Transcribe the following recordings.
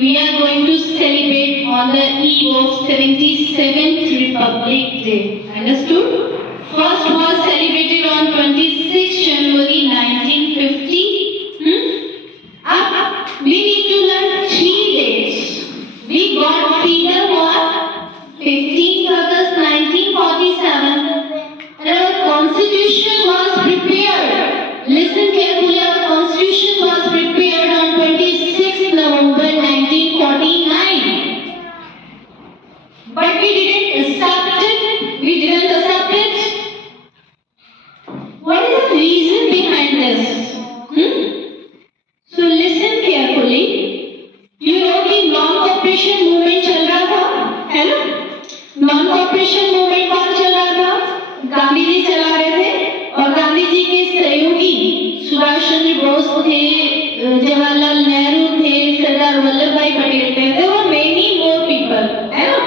we are going to celebrate on the eve of 77th Republic Day. Understood? First was celebrated on 26 January 1950. We need to learn 3 dates. We got freedom on 15th August 1947 and our constitution was prepared. Listen carefully, our constitution was prepared on 26th November 1949. But we didn't accept it. We didn't accept it. What is the reason behind this? So listen carefully. You know कि non-cooperation movement चल रहा था, है ना? Non-cooperation movement कौन चल रहा था? गांधी जी चला रहे थे और गांधी जी के सहयोगी सुभाष चंद्र बोस थे, जवाहरलाल नेहरू थे, सरदार वल्लभ भाई पटेल थे. There were many more people, है ना?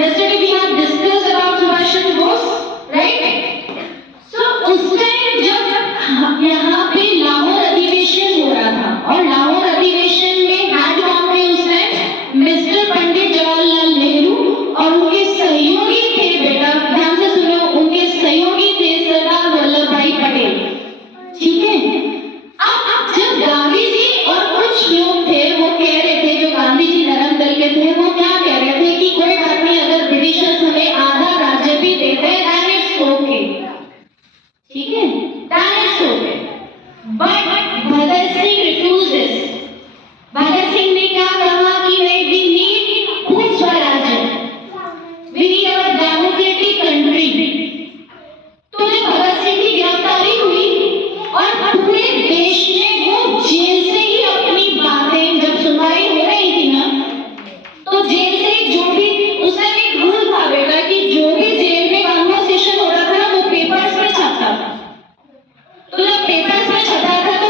Yesterday we have discussed about Subhash Chandra Bose, right? So उस टाइम जब यहाँ पे लाहौर अधिवेशन हो रहा था और लाहौर अधिवेशन में हेड कौन थे उस टाइम? मिस्टर पंडित जवाहरलाल नेहरू और उनके सहयोगी थे, बेटा ध्यान से सुनो, उनके सहयोगी थे सरदार वल्लभ भाई पटेल. ठीक है? अब जब गांधी जी और कुछ लोग थे वो कह रहे थे, जो गांधी जी नरम दल के थे, वो क्या कह रहे थे कि कोई बात नहीं, अगर ब्रिटिशर्स हमें आधा राज्य भी देते हैं then it's okay. ठीक है? Then it's okay. But Bhagat Singh refused this. Bhagat Singh ने क्या कहा कि नहीं, we need पूर्ण स्वराज्य, we need our democratic country. तो जब भगत सिंह की गिरफ्तारी हुई और पूरे देश में वो जेल से ही अपनी बातें जब सुनवाई हो रही थी ना, तो जेल से जो भी उसमें एक रूल था बेटा कि जो भी जेल में कन्वर्सेशन हो रहा था ना वो पेपर्स में छपता था. तो जब पेपर्स में छपा था तो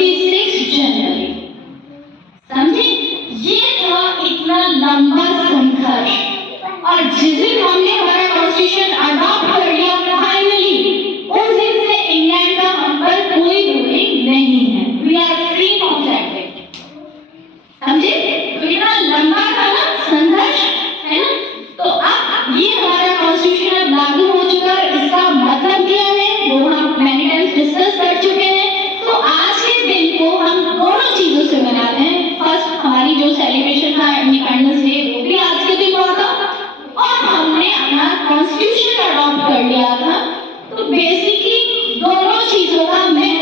26 जनवरी। समझे? ये था इतना लंबा संघर्ष, और जिस दिन हमने हमारा कॉन्स्टिट्यूशन अडॉप्ट कर लिया फाइनली, उस दिन से इंग्लैंड का हम पर कोई रूलिंग नहीं है। We are free from that. समझे? तो इतना लंबा था ना संघर्ष, है ना? तो अब ये हमारा कॉन्स्टिट्यूशन अब लागू हो चुका है। इसका मतलब क्या है वो हम मैनी टाइम्स डिस्कस कर चुके हैं। तो आज के दिन को हम दोनों चीजों से मनाते हैं। फर्स्ट, हमारी जो सेलिब्रेशन था इंडिपेंडेंस डे, वो भी आज के दिन हुआ था, और हमने अपना कॉन्स्टिट्यूशन अडॉप्ट कर लिया था। तो बेसिकली दोनों चीजों का मैं